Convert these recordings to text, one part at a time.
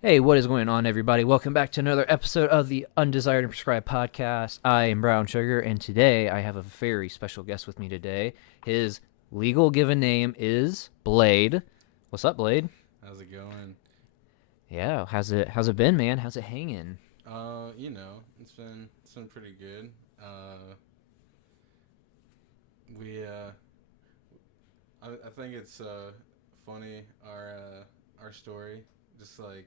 Hey, what is going on, everybody? Welcome back to another episode of the Undesired and Prescribed podcast. I am Brown Sugar, and today I have a very special guest with me today. His legal given name is Blade. What's up, Blade? How's it going? Yeah, how's it been, man? How's it hanging? It's been pretty good. We I think it's funny our story. Just like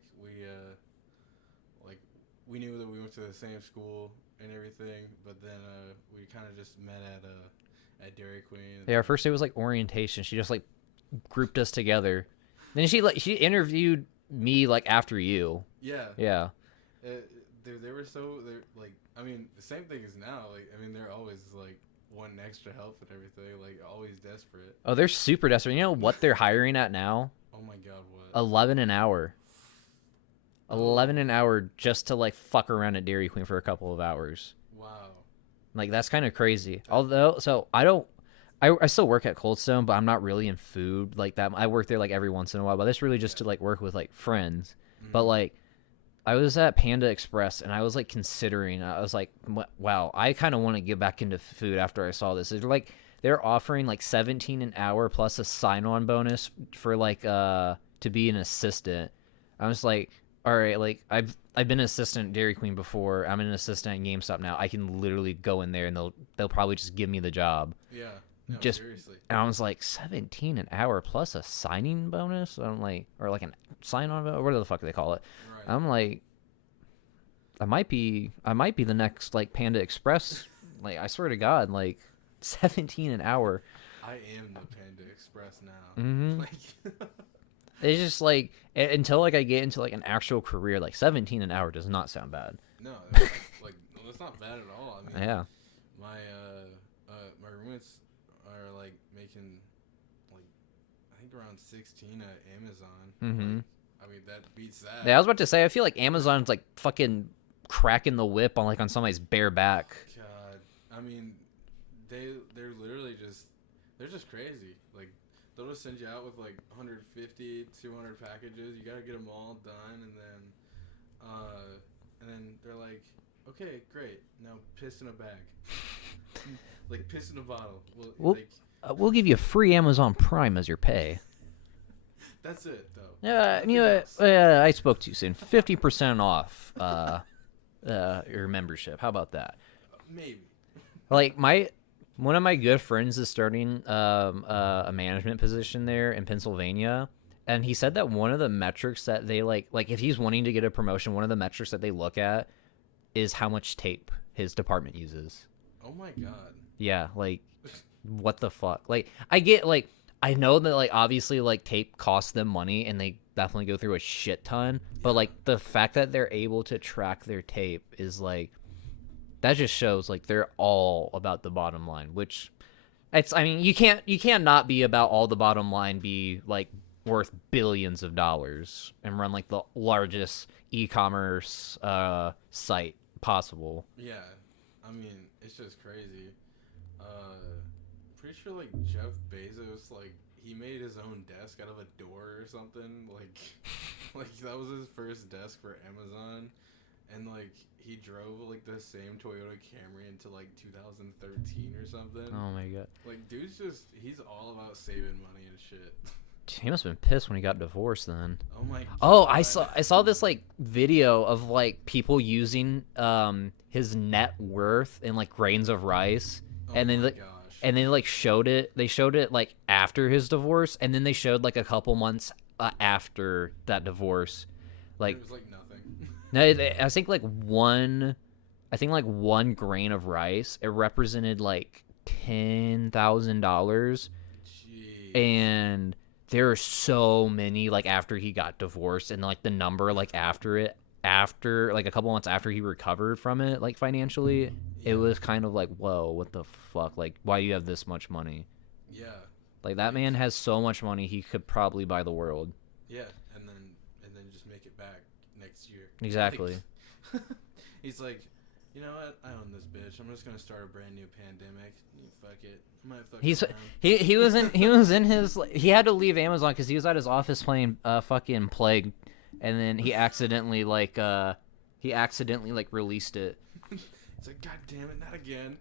we knew that we went to the same school and everything, but then we kind of just met at Dairy Queen. Yeah, our first day was like orientation. She just like grouped us together. Then she interviewed me like after you. Yeah. Yeah. They were they're like, I mean, the same thing as now. Like, I mean, they're always like wanting extra help and everything, like always desperate. Oh, they're super desperate. You know what they're hiring at now? Oh my God, what? 11 an hour. Oh, 11 an hour just to like fuck around at Dairy Queen for a couple of hours. wow. Like that's kind of crazy. Although, so I don't, I still work at Cold Stone, but I'm not really in food like that. I work there like every once in a while, but that's really just to like work with like friends. But Mm-hmm. like I was at Panda Express and I was like considering, I was like, wow, I kind of want to get back into food after I saw this. They're offering like 17 an hour plus a sign-on bonus for like to be an assistant. I was like, all right, like I've been an assistant at Dairy Queen before. I'm an assistant at GameStop now. I can literally go in there and they'll probably just give me the job. Yeah. No, Just seriously. and I was like 17 an hour plus a signing bonus. I'm like, or like an sign-on bonus, whatever the fuck they call it. Right. I'm like, I might be the next like Panda Express. Like I swear to God, like 17 an hour. I am the Panda Express now. Mm-hmm. Like, It's just like until like I get into like an actual career, like 17 an hour does not sound bad. no, like no, that's not bad at all. I mean, Yeah. my roommates are like making like I think around 16 at Amazon. Mm-hmm. Like, I mean that beats that. Yeah, I was about to say I feel like Amazon's like fucking cracking the whip on somebody's bare back. God, I mean, they're literally they're just crazy. Like they'll just send you out with like 150, 200 packages. You gotta get them all done, and then they're like, okay, great, now piss in a bag, like piss in a bottle. Well, We'll like we'll give you free Amazon Prime as your pay. that's it though. Yeah, Nothing else. I spoke too soon. 50% off your membership. How about that? Maybe. Like one of my good friends is starting a management position there in Pennsylvania, and he said that one of the metrics that they like if he's wanting to get a promotion, one of the metrics that they look at is how much tape his department uses. Oh my God. Yeah, like what the fuck? Like I get like I know that like obviously like tape costs them money and they definitely go through a shit ton, but Yeah. like the fact that they're able to track their tape is like that just shows like they're all about the bottom line, which it's I mean you can't not be about all the bottom line, be like worth billions of dollars and run like the largest e-commerce site possible. Yeah. I mean, it's just crazy. Pretty sure like Jeff Bezos, like he made his own desk out of a door or something. Like, like that was his first desk for Amazon, and like he drove like the same Toyota Camry until like 2013 or something. Oh my god. Like, he's all about saving money and shit. He must have been pissed when he got divorced then. Oh my Oh, God. I saw this like video of like people using his net worth in like grains of rice, Oh and then my like gosh. and then like showed it. They showed it like after his divorce, and then they showed like a couple months after that divorce. Like It was like nothing. no, I think like one grain of rice it represented like $10,000, Jeez. and there are so many like after he got divorced and like the number like after like a couple months after he recovered from it like financially it Yeah. was kind of like whoa, what the fuck, like why you have this much money, Yeah. like that Like, man has so much money he could probably buy the world. yeah, and then just make it back next year. Exactly. Like, he's like, you know what? I own this bitch. I'm just gonna start a brand new pandemic. Fuck it. I might fuck He's around. he was in his he had to leave Amazon because he was at his office playing fucking Plague, and then he accidentally like released it. It's like, God damn it, not again.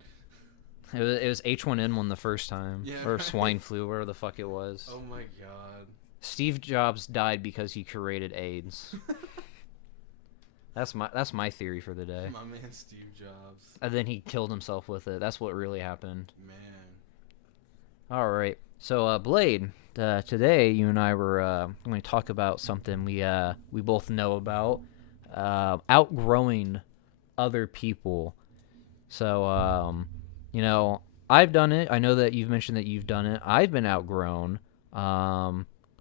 It was H1N1 the first time, Yeah, or right. swine flu, whatever the fuck it was. Oh my god. Steve Jobs died because he created AIDS. That's my theory for the day. My man Steve Jobs. And then he killed himself with it. That's what really happened. Man. All right. So Blade, today you and I were going to talk about something we both know about, outgrowing other people. So I've done it. I know that you've mentioned that you've done it. I've been outgrown.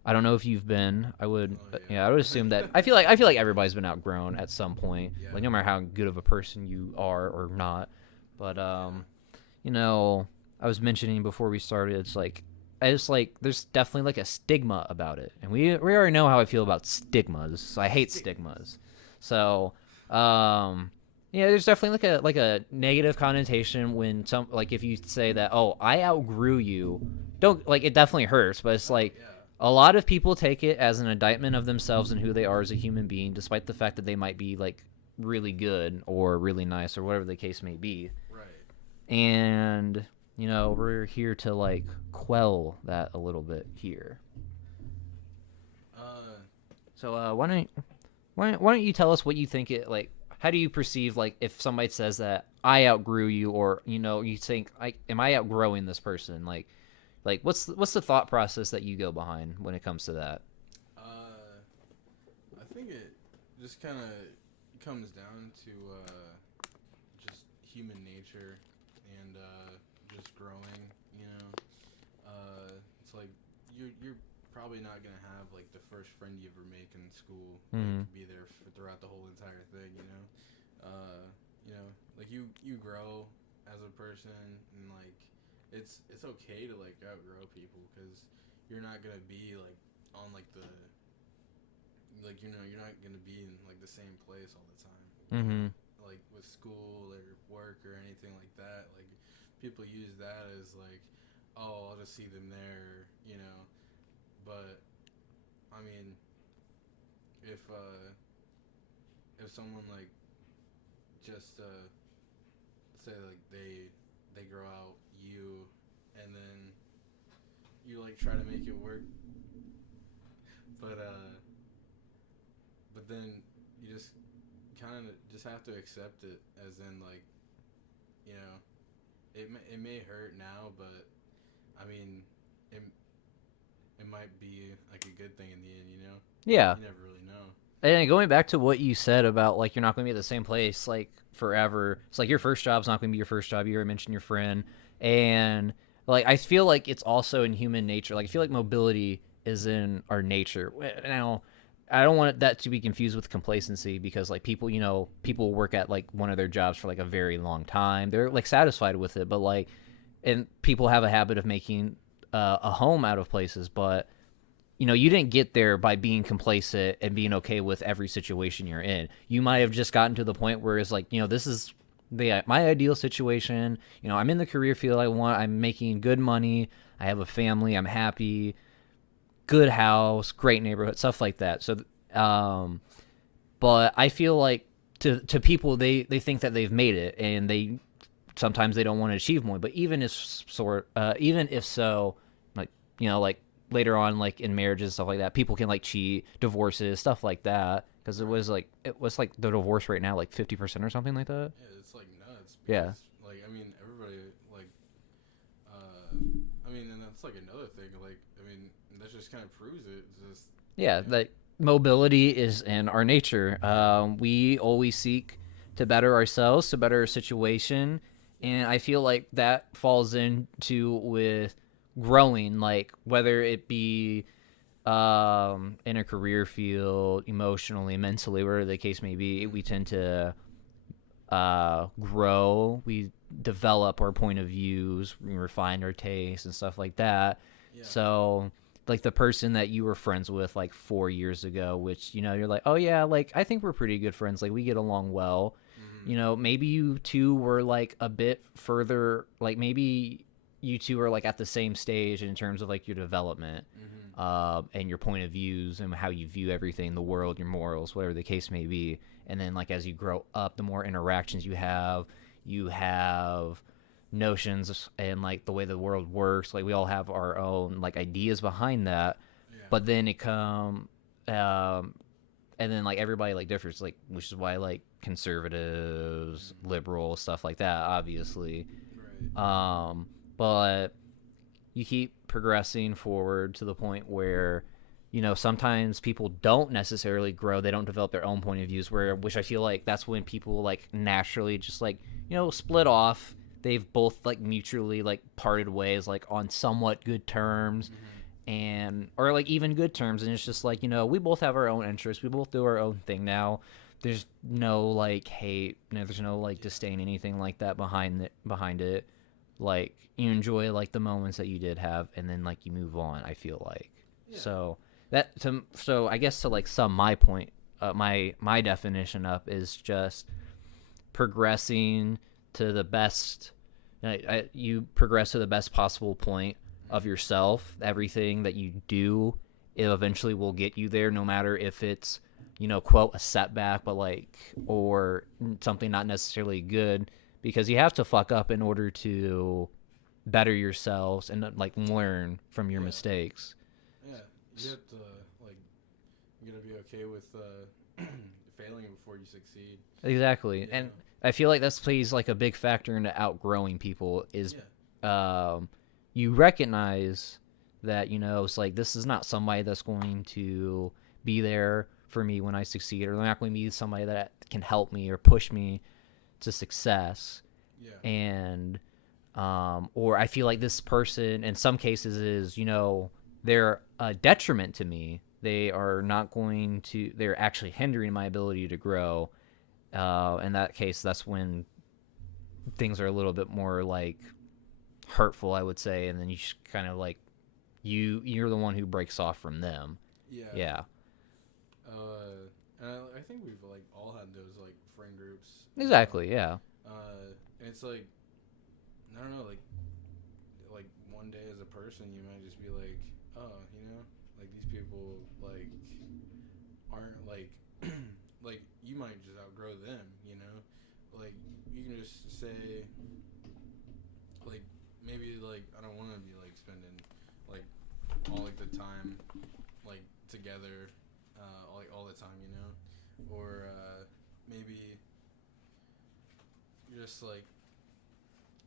I don't know if you've been. I would, Oh, yeah, yeah. I would assume that. I feel like everybody's been outgrown at some point. Yeah. Like no matter how good of a person you are or not. But I was mentioning before we started. It's like there's definitely like a stigma about it, and we already know how I feel about stigmas. So I hate stigmas. So yeah, there's definitely like a negative connotation when some like if you say that, oh, I outgrew you. Don't like it definitely hurts, but it's Oh, like yeah. a lot of people take it as an indictment of themselves and who they are as a human being, despite the fact that they might be like really good or really nice or whatever the case may be. Right. And we're here to like quell that a little bit here. Uh, So why don't you tell us what you think it like? How do you perceive like if somebody says that I outgrew you, or you think am I outgrowing this person? Like what's the thought process that you go behind when it comes to that? I think it just kind of comes down to just human nature and just growing. You know, it's like you're probably not gonna have like the first friend you ever make in school Mm-hmm. be there throughout the whole entire thing. Like you grow as a person and like it's okay to like outgrow people because you're not gonna be like on like the like you're not gonna be in like the same place all the time. Mm-hmm. Like with school or work or anything like that. Like people use that as like, oh, I'll just see them there, you know. But I mean, if someone like just say like they grow out you and then you like try to make it work, but then you just kind of just have to accept it as in like, you know, it may hurt now, but I mean it might be like a good thing in the end, you know. Yeah. You never really know. And going back to what you said about like you're not going to be at the same place like forever. It's like your first job's not going to be your first job. You already mentioned your friend, and like I feel like it's also in human nature. Like I feel like mobility is in our nature. Now, I don't want that to be confused with complacency because like people work at like one of their jobs for like a very long time. They're like satisfied with it, but like, and people have a habit of making a home out of places, but you didn't get there by being complacent and being okay with every situation you're in. You might have just gotten to the point where it's like, this is my ideal situation. I'm in the career field I want. I'm making good money. I have a family. I'm happy. Good house, great neighborhood, stuff like that. So, but I feel like to people, they think that they've made it, and sometimes they don't want to achieve more. But even if so, like later on, like in marriages and stuff like that, people can like cheat, divorces, stuff like that. Because it was like the divorce rate now like 50% or something like that. Yeah, it's like nuts. Yeah. Because, like, I mean, everybody like, I mean, and that's like another thing. Like, I mean, that just kind of proves it. It's just Yeah, that mobility is in our nature. We always seek to better ourselves, to better our situation, and I feel like that falls into with growing, like whether it be in a career field, emotionally, mentally, whatever the case may be. We tend to grow. We develop our point of views, we refine our tastes and stuff like that. yeah, So like the person that you were friends with like 4 years ago, which you're like, oh yeah, like I think we're pretty good friends, like we get along well. mm-hmm. Maybe you two were like a bit further, like maybe you two are like at the same stage in terms of like your development, Mm-hmm. and your point of views and how you view everything, the world, your morals, whatever the case may be. And then like as you grow up, the more interactions you have notions and like the way the world works. Like we all have our own like ideas behind that, Yeah. but then it um, and then like everybody like differs, like which is why like conservatives, Mm-hmm. liberals, stuff like that, obviously. Right. Um, but you keep progressing forward to the point where sometimes people don't necessarily grow, they don't develop their own point of views, where which I feel like that's when people like naturally just like split off. They've both like mutually like parted ways like on somewhat good terms, Mm-hmm. and or like even good terms, and it's just like we both have our own interests, we both do our own thing now. There's no like hate, there's no like Yeah. disdain, anything like that behind it. Like you enjoy like the moments that you did have, and then like you move on, I feel like. Yeah. So I guess to like sum my point, my definition up is just progressing to the best. You progress to the best possible point of Mm-hmm. yourself. Everything that you do, it eventually will get you there, no matter if it's quote a setback, but like or something not necessarily good, because you have to fuck up in order to better yourselves and like learn from your Yeah. mistakes. Yeah. You have to like you gotta be okay with failing before you succeed. Exactly. You And know. I feel like this plays like a big factor into outgrowing people is Yeah. um you recognize that it's like this is not somebody that's going to be there for me when I succeed, or they're not going to be somebody that can help me or push me to success. Yeah. And or I feel like this person in some cases is they're a detriment to me. They are not going to, they're actually hindering my ability to grow. In that case, that's when things are a little bit more like hurtful, I would say, and then you just kind of like you're the one who breaks off from them. Yeah. Yeah, And I think we've like all had those like friend groups, you know. exactly. Yeah, And it's like I don't know, like one day as a person, you might just be like, oh, like these people like aren't like like you might just outgrow them, like you can just say like maybe like I don't want to be like spending like all like the time like together like all the time, or maybe you're just like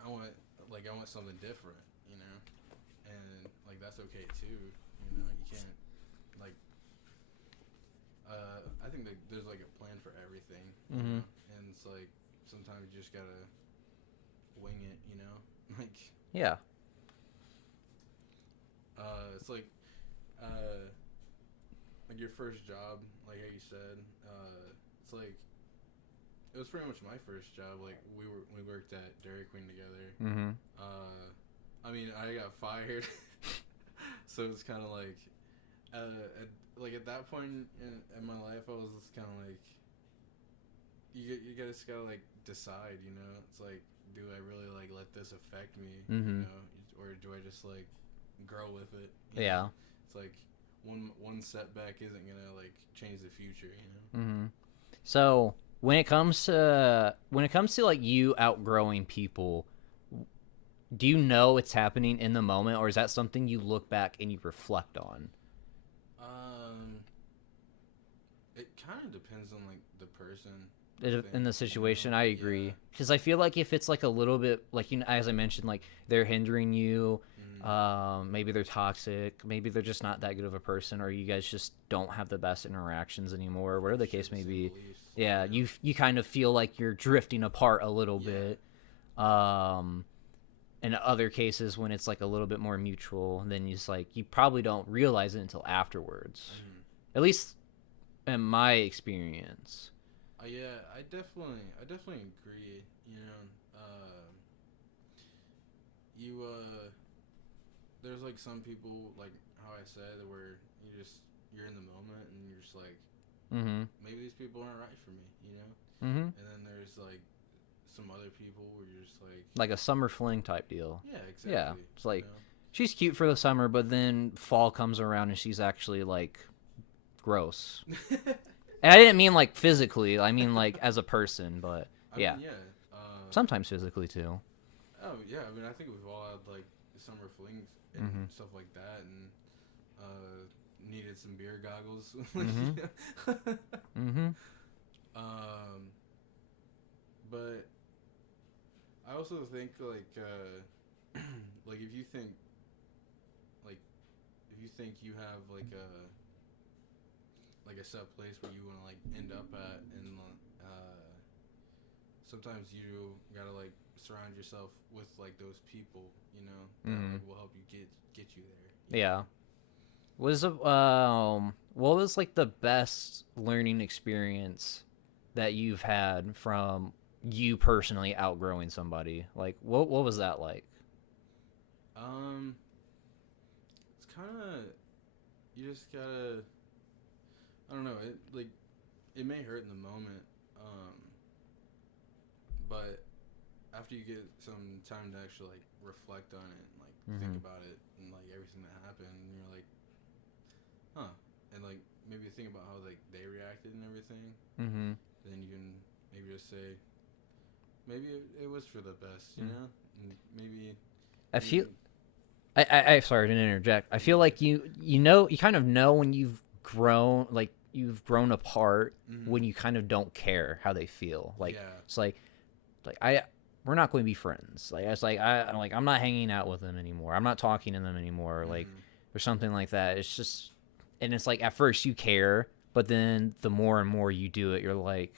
I want I want something different, and like that's okay too, you can't like I think that there's like a plan for everything, mm-hmm. and it's like sometimes you just gotta wing it, like Yeah, it's uh like your first job, like how you said, it's like it was pretty much my first job. Like we worked at Dairy Queen together. mm-hmm. I mean, I got fired, so it's kind of like, at that point in my life, I was just kind of like, you just gotta like decide, It's like, do I really like let this affect me, Mm-hmm. or do I just like grow with it? Yeah, It's like one setback isn't gonna like change the future, mm-hmm. So when it comes to like you outgrowing people, do you know it's happening in the moment, or is that something you look back and you reflect on? Um, it kind of depends on like the person. I In think, the situation, I Yeah. agree, because I feel like if it's like a little bit like as I mentioned, like they're hindering you, Mm, maybe they're toxic, maybe they're just not that good of a person, or you guys just don't have the best interactions anymore, whatever the share case the may same be. beliefs. Yeah, Yeah. you kind of feel like you're drifting apart a little Yeah. bit. um in other cases, when it's like a little bit more mutual, then you just like you probably don't realize it until afterwards, Mm. at least in my experience. Yeah. I definitely agree. You there's like some people like how I said where you're in the moment and you're just like Mm-hmm. maybe these people aren't right for me, Mm-hmm. and then there's like some other people where you're just like, Like a summer fling type deal. yeah, Yeah, exactly. it's like she's cute for the summer, but then fall comes around and she's actually like gross. And I didn't mean like physically. I mean like as a person, but I yeah, mean, yeah. sometimes physically too. Oh yeah. I mean, I think we've all had like summer flings and Mhm. stuff like that, and needed some beer goggles. Mhm. Mhm. um, but I also think like like if you think you have like a set place where you want to like end up at, and sometimes you gotta like surround yourself with like those people, you know, that Mhm. like will help you get you there. You Yeah. know? What was like the best learning experience that you've had from you personally outgrowing somebody? Like what was that like? Um, it's kind of you just gotta. I don't know. It like it may hurt in the moment, but after you get some time to actually like reflect on it and like think Mhm. about it and like everything that happened, and you're like, huh, and like maybe think about how like they reacted and everything, Mhm. then you can maybe just say maybe it was for the best, you Mm. know, and maybe I feel even I sorry to interject. I feel like you know you kind of know when you've grown apart mm-hmm. when you kind of don't care how they feel. Like Yeah, it's like I we're not going to be friends. Like it's like I'm not hanging out with them anymore. I'm not talking to them anymore. Like mm-hmm. or something like that. It's just and it's like at first you care, but then the more and more you do it, you're like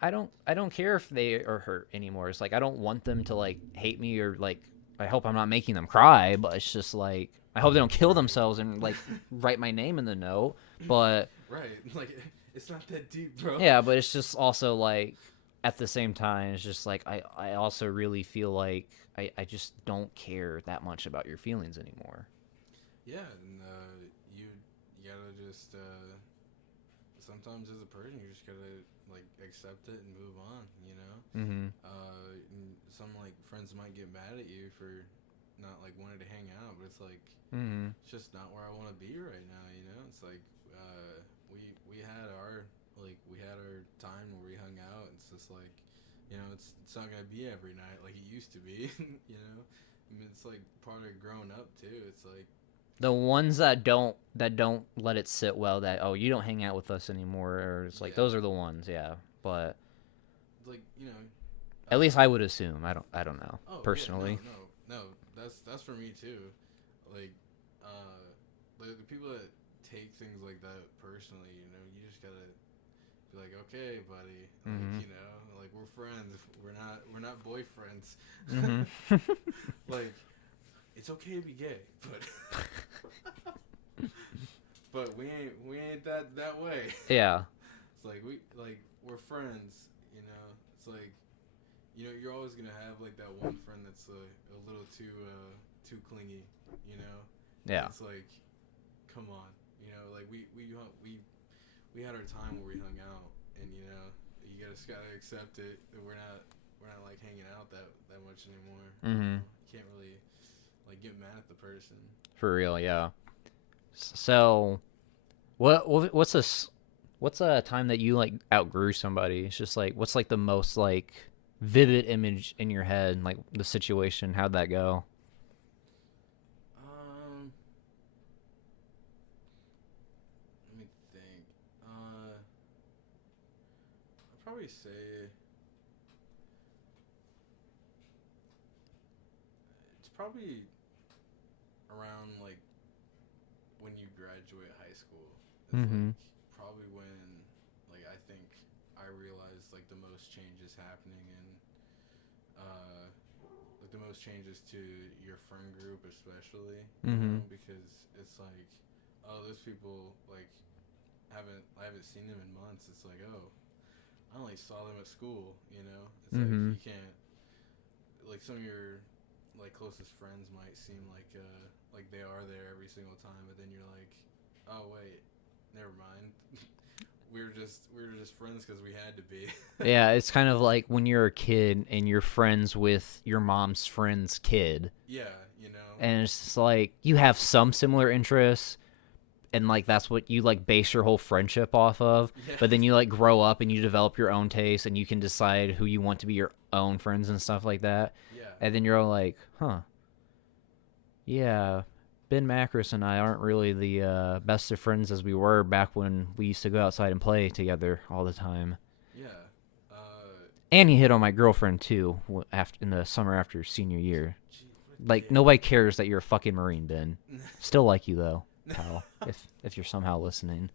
I don't care if they are hurt anymore. It's like I don't want them to like hate me or like I hope I'm not making them cry, but it's just like I hope they don't kill Right. themselves and like write my name in the note. But Right, like it's not that deep, bro. yeah, but it's just also like at the same time, it's just like I also really feel like I just don't care that much about your feelings anymore. Yeah, and you gotta just sometimes as a person you just gotta like accept it and move on, you know. Mm-hmm. And some like friends might get mad at you for not like wanting to hang out, but it's like Mm-hmm. it's just not where I want to be right now, you know. It's like we had our we had our time where we hung out. It's just like, you know, it's not gonna be every night like it used to be, you know. I mean, it's like part of growing up too. It's like The ones that don't let it sit well that oh you don't hang out with us anymore or it's like yeah, those are the ones, yeah. But like you know, at least I would assume. I don't know oh yeah, personally. no, that's for me too. Like, uh, the people that take things like that personally, you know, you just gotta be like, okay, buddy, like Mm-hmm. you know, like we're friends, we're not boyfriends. Mm-hmm. Like, it's okay to be gay, but but we ain't that way. Yeah. It's like we're friends, you know. It's like, you know, you're always gonna have like that one friend that's a little too clingy, you know. And Yeah. it's like, come on, you know, like we had our time where we hung out, and you know, you gotta accept it that we're not like hanging out that much anymore. You Mm-hmm. know, you can't really like get mad at the person. For real, yeah. So what's a time that you like outgrew somebody? It's just like what's like the most like vivid image in your head, like the situation, how'd that go? Um, Let me think. I'd probably say it's probably around like when you graduate high school is like Mm-hmm. probably when like I think I realized like the most changes happening, and uh like the most changes to your friend group especially, you Mm-hmm. know, because it's like, oh, those people like I haven't seen them in months. It's like, oh, I only saw them at school, you know. It's like Mm-hmm. you can't like some of your like closest friends might seem like they are there every single time, but then you're like, oh wait, never mind. we were just friends because we had to be. Yeah, it's kind of like when you're a kid and you're friends with your mom's friend's kid, Yeah, you know. and it's just like you have some similar interests, and like that's what you like base your whole friendship off of. Yeah. But then you like grow up and you develop your own taste, and you can decide who you want to be your own friends and stuff like that. Yeah. And then you're all like, huh, yeah, Ben Macris and I aren't really the best of friends as we were back when we used to go outside and play together all the time. Yeah. And he hit on my girlfriend too after in the summer after senior year. Gee, what a Like dick. nobody cares that you're a fucking Marine, Ben. Still like you though, pal. if you're somehow listening.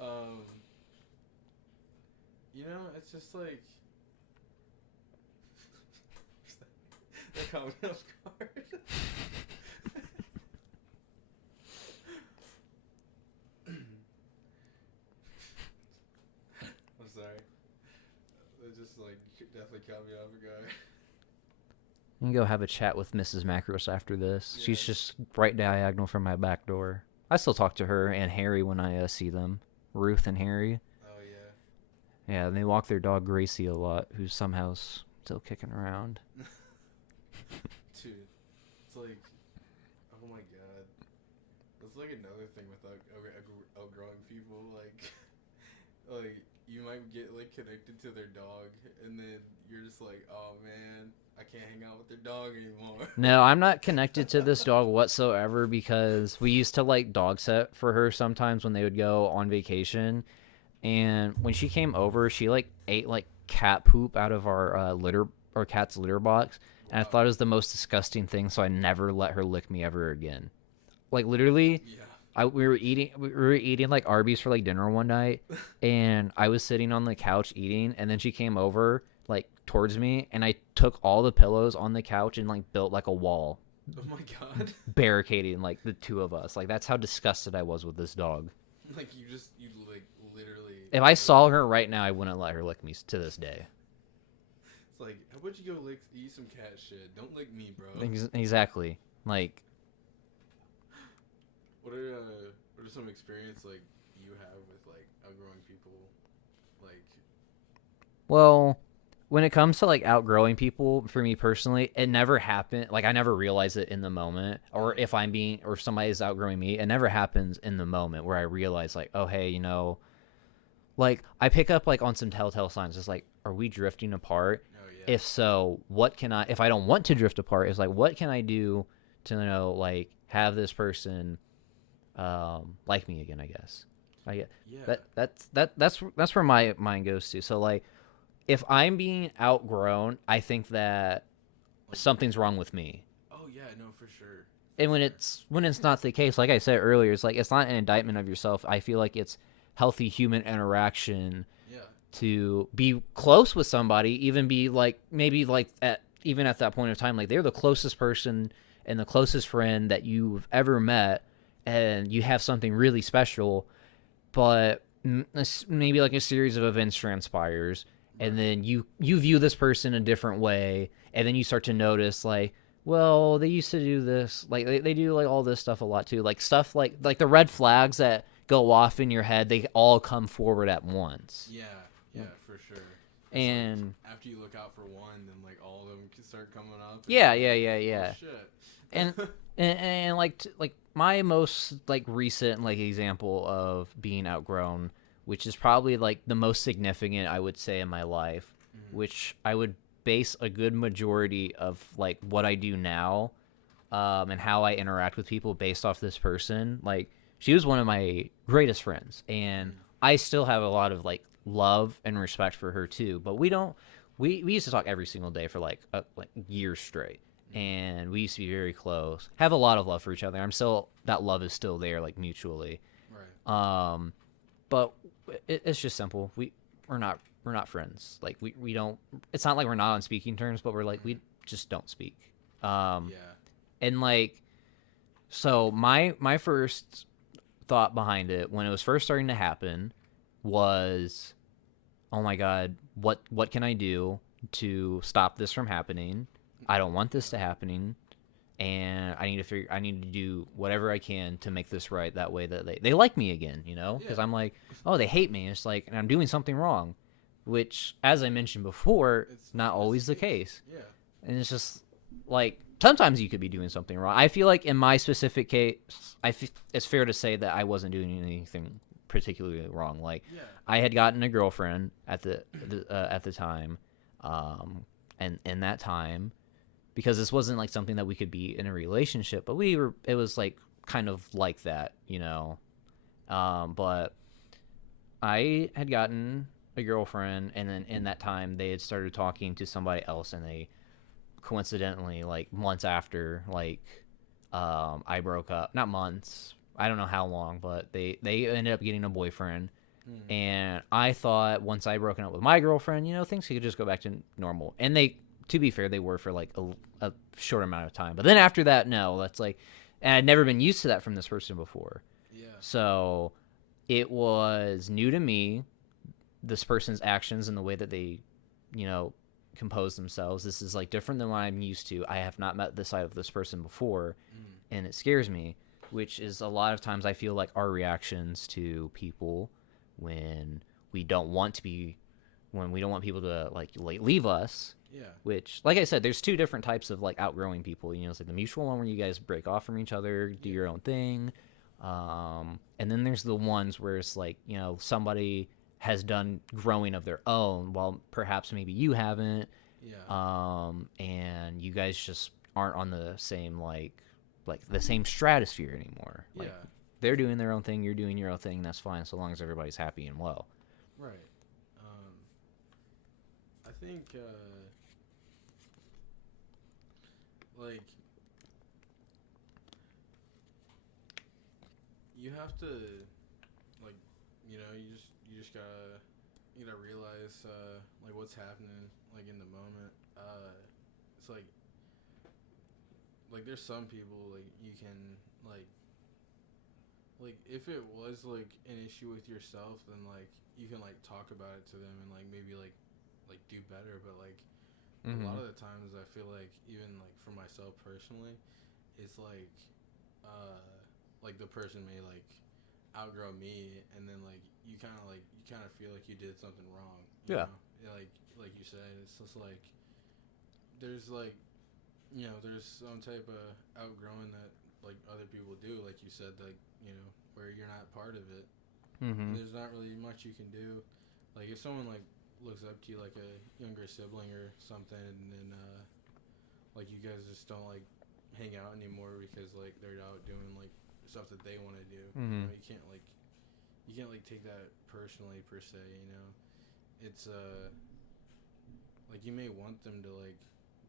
um, it's just like that caught me off guard. I'm sorry. It just like definitely caught me off guard. You can go have a chat with Mrs. Macros after this. Yeah. She's just right diagonal from my back door. I still talk to her and Harry when I see them. Ruth and Harry. Oh yeah. Yeah, and they walk their dog Gracie a lot, who's somehow still kicking around. Dude, it's like, oh my god. That's like another thing with outgrowing people. Like you might get like connected to their dog, and then you're just like, oh man, I can't hang out with their dog anymore. No, I'm not connected to this dog whatsoever because we used to like dog set for her sometimes when they would go on vacation. And when she came over, she like ate like cat poop out of our cat's litter box. And I Wow. thought it was the most disgusting thing, so I never let her lick me ever again. Like literally, Yeah. we were eating like Arby's for like dinner one night, and I was sitting on the couch eating, and then she came over like towards me, and I took all the pillows on the couch and like built like a wall, Oh my god. barricading like the two of us. Like that's how disgusted I was with this dog. Like you like literally. If I saw her right now, I wouldn't let her lick me to this day. It's like, how about you go eat some cat shit? Don't lick me, bro. Exactly. Like, What are some experience like you have with like outgrowing people? Like, well, when it comes to like outgrowing people, for me personally, it never happened. Like, I never realize it in the moment, or if or somebody's outgrowing me, it never happens in the moment where I realize like, oh hey, like I pick up like on some telltale signs. It's like, are we drifting apart? oh yeah. If so, what can I? If I don't want to drift apart, it's like, what can I do to like have this person like me again? I guess. I get Yeah. that's where my mind goes to. So like, if I'm being outgrown, I think that Like, something's wrong with me. oh yeah, no, for sure. And when it's not the case, like I said earlier, it's like it's not an indictment of yourself. I feel like it's healthy human interaction Yeah. to be close with somebody, even be like maybe like even at that point of time, like they're the closest person and the closest friend that you've ever met, and you have something really special, but maybe like a series of events transpires, and then you view this person a different way, and then you start to notice like, well, they used to do this, like they do like all this stuff a lot too, like stuff like the red flags that go off in your head, they all come forward at once. Yeah. Yeah, for sure. It's And like, after you look out for one, then like all of them can start coming up. And yeah, you're yeah, like, yeah, yeah. Oh, shit. and and like my most like recent like example of being outgrown, which is probably like the most significant I would say in my life, which I would base a good majority of like what I do now, and how I interact with people based off this person. Like she was one of my greatest friends, and I still have a lot of like love and respect for her too. But we used to talk every single day for like years straight, and we used to be very close. Have a lot of love for each other. That love is still there, like mutually. Right. But it's just simple. We're not friends. Like we don't. It's not like we're not on speaking terms, but we're like we just don't speak. Yeah. And like, so my first thought behind it when it was first starting to happen was, oh my god, what can I do to stop this from happening? I don't want this to happening. and I need to do whatever I can to make this right. That way that they like me again, Yeah. because I'm like, oh, they hate me. It's like, and I'm doing something wrong, which, as I mentioned before, It's not always the case. Yeah. And it's just like sometimes you could be doing something wrong. I feel like in my specific case, it's fair to say that I wasn't doing anything particularly wrong. Like Yeah. I had gotten a girlfriend at the time, and in that time, because this wasn't like something that we could be in a relationship, but we were. It was like kind of like that, But I had gotten a girlfriend, and then in that time they had started talking to somebody else, and they coincidentally, like months after, like I broke up. Not months. I don't know how long, but they ended up getting a boyfriend. And I thought once I broken up with my girlfriend, things could just go back to normal. And they, to be fair, they were for like a short amount of time. But then after that, no, that's like, and I'd never been used to that from this person before. Yeah. So it was new to me, this person's actions and the way that they, compose themselves. This is like different than what I'm used to. I have not met this side of this person before, and it scares me, which is a lot of times I feel like our reactions to people when we don't want to be, when we don't want people to like leave us. Yeah. Which, like I said, there's two different types of like outgrowing people. It's like the mutual one where you guys break off from each other, do your own thing, and then there's the ones where it's like somebody has done growing of their own, while perhaps maybe you haven't. Yeah. And you guys just aren't on the same like the same stratosphere anymore. Yeah. Like they're doing their own thing, you're doing your own thing, and that's fine so long as everybody's happy and well. Right. I think like you have to like you just gotta realize like what's happening like in the moment. It's like there's some people like you can like if it was like an issue with yourself, then like you can like talk about it to them and like maybe like do better. But like a lot of the times I feel like even like for myself personally, it's like the person may like outgrow me, and then like you kind of feel like you did something wrong. You Yeah. know? Like you said, it's just like there's like there's some type of outgrowing that like other people do, like you said, like where you're not part of it. And there's not really much you can do. Like if someone like looks up to you like a younger sibling or something, and then like you guys just don't like hang out anymore because like they're out doing like stuff that they want to do. You can't like take that personally per se. It's like you may want them to like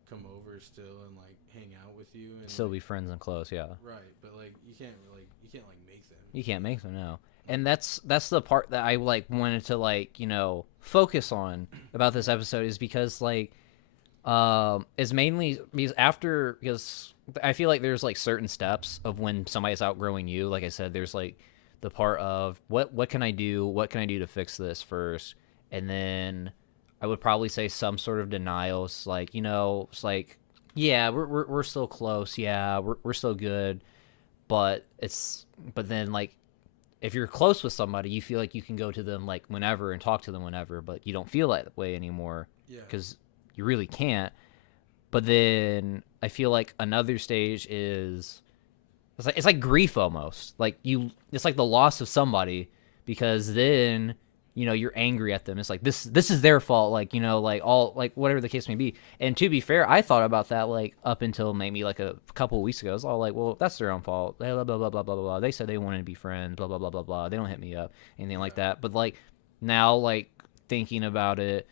come over still and like hang out with you and Still like, be friends and close, yeah. right, but like you can't make them. You can't make them, no. And that's the part that I like wanted to like focus on about this episode, is because like is mainly because I feel like there's like certain steps of when somebody's outgrowing you. Like I said, there's like the part of what can I do, to fix this first, and then I would probably say some sort of denial. It's like it's like, yeah, we're still close, yeah, we're still good, but then like if you're close with somebody, you feel like you can go to them like whenever and talk to them whenever, but you don't feel that way anymore Yeah. because you really can't. But then I feel like another stage is it's like grief almost. Like it's like the loss of somebody, because then you're angry at them. It's like this is their fault. Like like all like whatever the case may be. And to be fair, I thought about that like up until maybe like a couple of weeks ago. It's all like, well, that's their own fault. Blah blah blah blah blah blah blah. They said they wanted to be friends. Blah blah blah blah blah. They don't hit me up, anything like that. But like now, like thinking about it,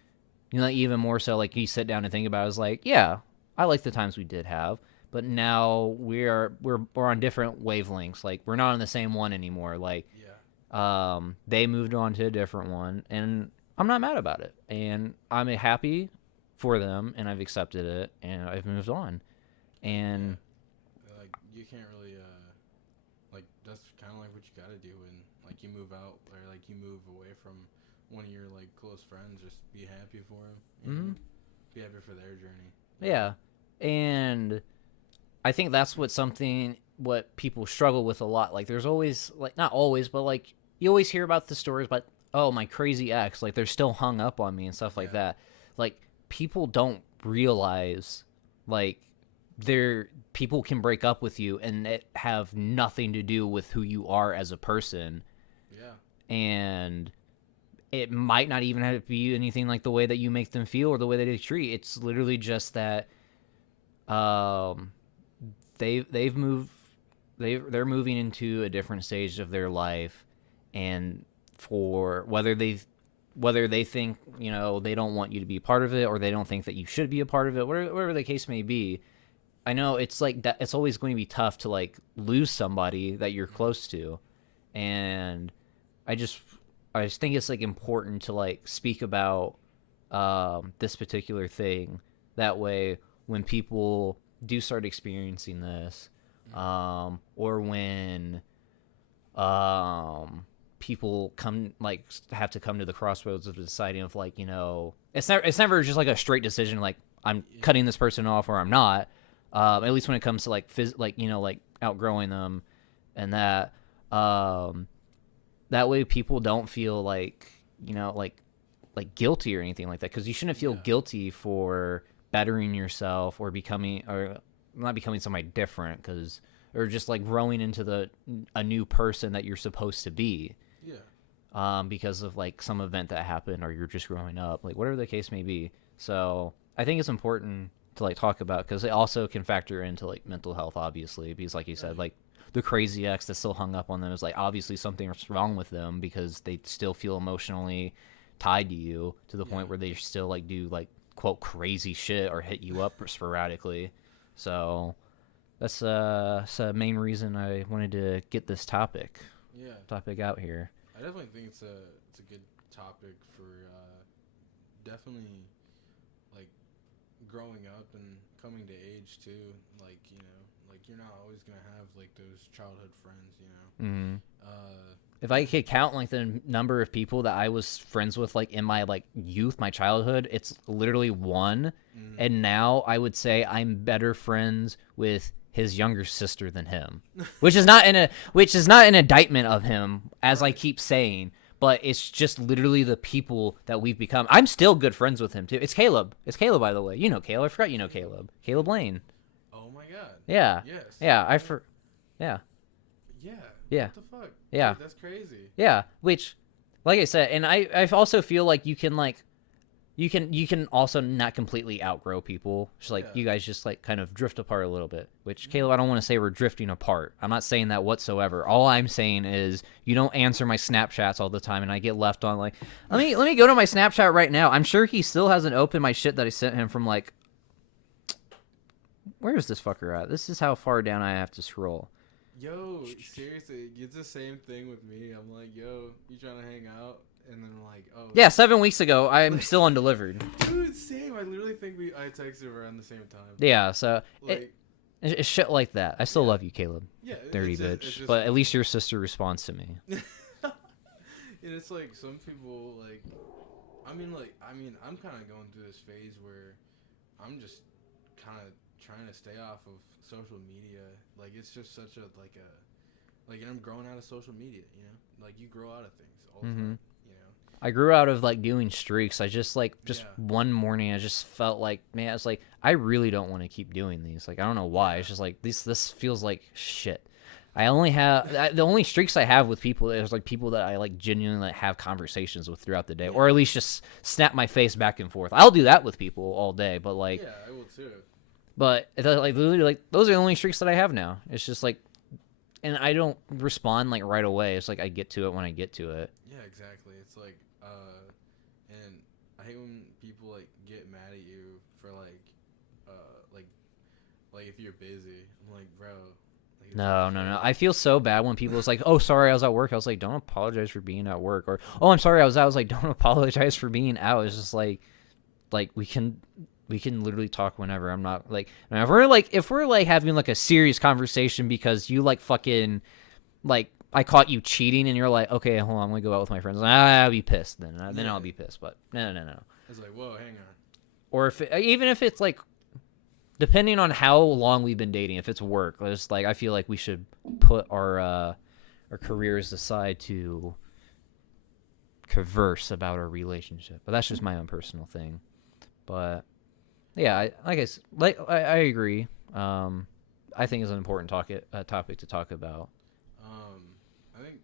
even more so, like you sit down and think about it, it's like, yeah, I like the times we did have, but now we're on different wavelengths. Like we're not on the same one anymore. Like they moved on to a different one, and I'm not mad about it, and I'm happy for them, and I've accepted it, and I've moved on. And like you can't really like that's kind of like what you got to do when like you move out or like you move away from one of your like close friends. Just be happy for them. Be happy for their journey. Yeah, and I think that's what people struggle with a lot. Like there's always like not always, but like you always hear about the stories, but oh my crazy ex, like they're still hung up on me and stuff like Yeah. that. Like people don't realize like they're people can break up with you and it have nothing to do with who you are as a person, Yeah. and it might not even have to be anything like the way that you make them feel or the way that they treat. It's literally just that um they've moved they're moving into a different stage of their life, and for whether they think they don't want you to be part of it or they don't think that you should be a part of it, whatever the case may be. I know it's like that. It's always going to be tough to like lose somebody that you're close to, and I just I just think it's like important to like speak about this particular thing. That way, when people do start experiencing this, or when people come like have to come to the crossroads of deciding of like it's never just like a straight decision like I'm cutting this person off or I'm not. At least when it comes to like like outgrowing them and that that way people don't feel like like guilty or anything like that, because you shouldn't feel guilty for bettering yourself or becoming or not becoming somebody different, because or just like growing into a new person that you're supposed to be. Because of like some event that happened or you're just growing up, like whatever the case may be. So I think it's important to like talk about, because it also can factor into like mental health, obviously, because like you said, like the crazy ex that's still hung up on them is like obviously something's wrong with them, because they still feel emotionally tied to you to the point where they still like do like quote crazy shit or hit you up sporadically. So that's a main reason I wanted to get this topic out here. I definitely think it's a good topic for definitely like growing up and coming to age too. Like like you're not always gonna have like those childhood friends. Mm-hmm. If I could count like the number of people that I was friends with like in my like youth, my childhood, it's literally one. And now I would say I'm better friends with his younger sister than him, which is not an indictment of him, as I keep saying, but it's just literally the people that we've become. I'm still good friends with him too. It's Caleb, by the way. You know Caleb. I forgot you know Caleb Lane. Oh my god. Yeah. Yes. Yeah. Yeah. Yeah. What the fuck? Yeah. Dude, that's crazy. Yeah. Which, like I said, and I also feel like you can also not completely outgrow people. Just like you guys just like kind of drift apart a little bit. Which Caleb, I don't want to say we're drifting apart. I'm not saying that whatsoever. All I'm saying is you don't answer my Snapchats all the time, and I get left on like, let me go to my Snapchat right now. I'm sure he still hasn't opened my shit that I sent him from like, where is this fucker at? This is how far down I have to scroll. Yo, seriously, it's the same thing with me. I'm like, yo, you trying to hang out? And then I'm like, oh. Yeah, 7 weeks ago, I'm still undelivered. Dude, same. I literally think I texted around the same time. Yeah, so Like, it's shit like that. I still love you, Caleb. yeah, Dirty bitch. But at least your sister responds to me. And it's like some people like, I'm kind of going through this phase where I'm just kind of trying to stay off of social media. Like it's just such a and I'm growing out of social media. Like you grow out of things all the time. I grew out of like doing streaks. I just one morning I just felt like, man, it's like I really don't want to keep doing these. Like I don't know why. It's just like this feels like shit. I only have the only streaks I have with people is like people that I like genuinely have conversations with throughout the day, or at least just snap my face back and forth. I'll do that with people all day, but like I will too. But like literally, like those are the only streaks that I have now. It's just like, and I don't respond like right away. It's like I get to it when I get to it. Yeah, exactly. It's like, and I hate when people like get mad at you for like if you're busy. I'm like, bro. Like, No. I feel so bad when people is like, "Oh, sorry, I was at work." I was like, "Don't apologize for being at work," or "Oh, I'm sorry, I was out." I was like, "Don't apologize for being out." It's just like we can literally talk whenever. I'm not like if we're like having like a serious conversation because you like fucking like I caught you cheating and you're like, okay, hold on, I'm gonna go out with my friends. I'll be pissed then. Then I'll be pissed. But no. It's like, whoa, hang on. Or even if it's like depending on how long we've been dating, if it's work, it's like I feel like we should put our careers aside to converse about our relationship. But that's just my own personal thing. But yeah, I guess I agree. I think it's an important topic to talk about. I think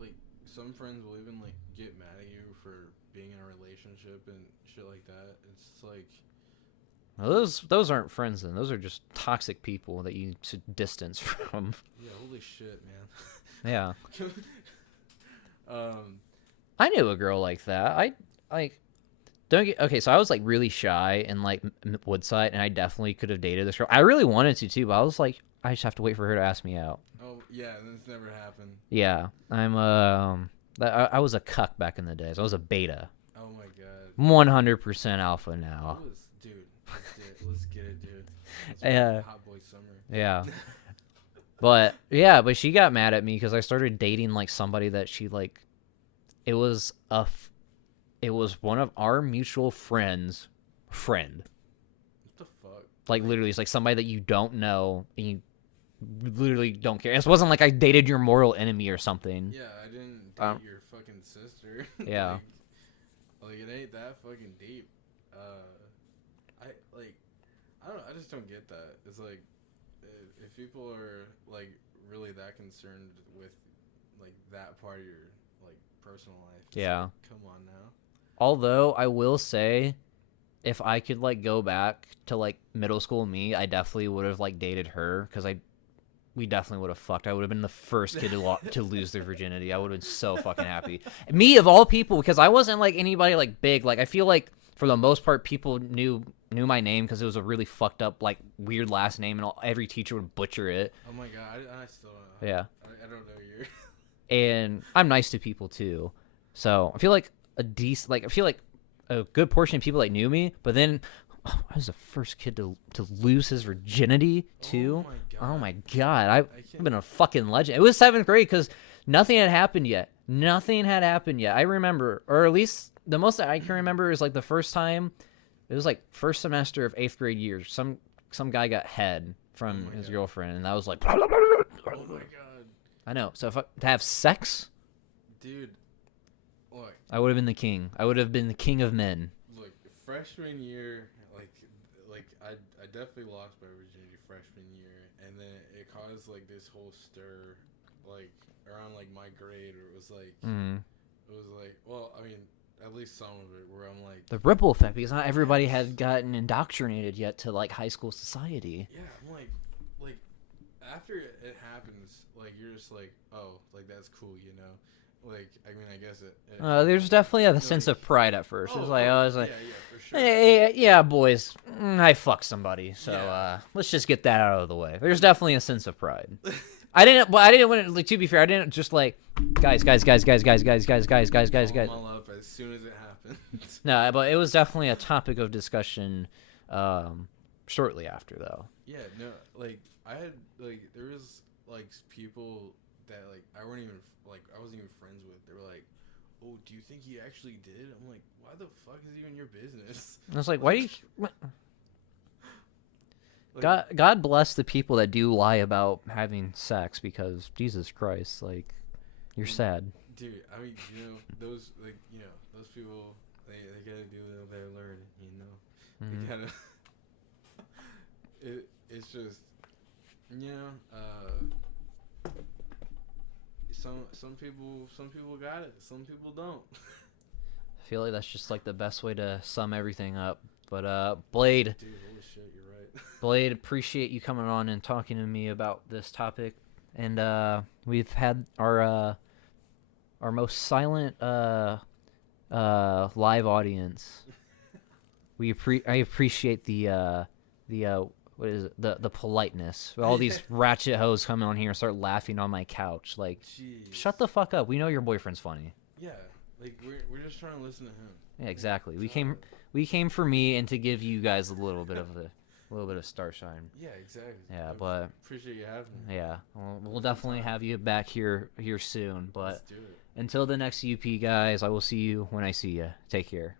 like some friends will even like get mad at you for being in a relationship and shit like that. It's like Now, those aren't friends then. Those are just toxic people that you should distance from. yeah, holy shit, Yeah. man. I knew a girl like that. I like don't get okay. So I was like really shy in like Woodside, and I definitely could have dated this girl. I really wanted to too, but I was like, I just have to wait for her to ask me out. Oh yeah, that's never happened. Yeah, I was a cuck back in the days. I was a beta. Oh my god. 100% alpha now. Dude, let's get it, dude. Let's Yeah. hot boy summer. Yeah. But she got mad at me because I started dating like somebody that she like. It was one of our mutual friends' friend. What the fuck? Like literally, it's like somebody that you don't know and you literally don't care. It wasn't like I dated your mortal enemy or something. Yeah, I didn't date your fucking sister. Yeah. like it ain't that fucking deep. I don't know, I just don't get that. It's like if people are like really that concerned with like that part of your like personal life. Yeah. Like, come on now. Although I will say, if I could like go back to like middle school me, I definitely would have like dated her because we definitely would have fucked. I would have been the first kid to lose their virginity. I would have been so fucking happy. Me of all people, because I wasn't like anybody like big. Like I feel like for the most part, people knew my name because it was a really fucked up like weird last name, and every teacher would butcher it. Oh my god, I still don't know. Yeah. I don't know your. And I'm nice to people too, so I feel like a good portion of people like knew me, but then I was the first kid to lose his virginity too. Oh my god, I've been a fucking legend. It was 7th grade because nothing had happened yet. I remember, or at least the most that I can remember is like the first time. It was like first semester of 8th grade year. Some guy got head from his girlfriend, and that was like. Oh my god. I know. So to have sex, dude. Look, I would have been the king. I would have been the king of men. Look, freshman year, like I definitely lost my virginity freshman year, and then it caused like this whole stir, like around like my grade, where it was like, well, I mean, at least some of it, where I'm like the ripple effect, because not everybody had gotten indoctrinated yet to like high school society. Yeah, I'm like after it happens, like you're just like, oh, like that's cool, you know. Like, I mean, I guess it there's definitely a sense of pride at first. It's like, I was like, yeah, for sure. hey, yeah, boys, I fucked somebody, so let's just get that out of the way. There's definitely a sense of pride. I didn't want to. Like, to be fair, I didn't just like guys. All up as soon as it happened. No, but it was definitely a topic of discussion. Shortly after, though. Yeah, no, like I had like there was like people that like I wasn't even friends with. They were like, "Oh, do you think he actually did?" I'm like, "Why the fuck is it even your business?" I was like, "Why do you?" God bless the people that do lie about having sex, because Jesus Christ, like, you're sad. Dude, I mean, those people, they gotta do what they learn, Mm-hmm. They gotta. It's just, some people got it, some people don't. I feel like that's just like the best way to sum everything up. But Blade, dude, holy shit, you're right. Blade, appreciate you coming on and talking to me about this topic. And we've had our most silent live audience. I appreciate the what is it? The politeness. All these ratchet hoes come on here and start laughing on my couch. Like, jeez. Shut the fuck up. We know your boyfriend's funny. Yeah, like we're just trying to listen to him. Yeah, exactly. We came for me and to give you guys a little bit of starshine. Yeah, exactly. Yeah, but appreciate you having me. Yeah, we'll definitely have you back here soon. But Let's do it. Until the next UP, guys, I will see you when I see you. Take care.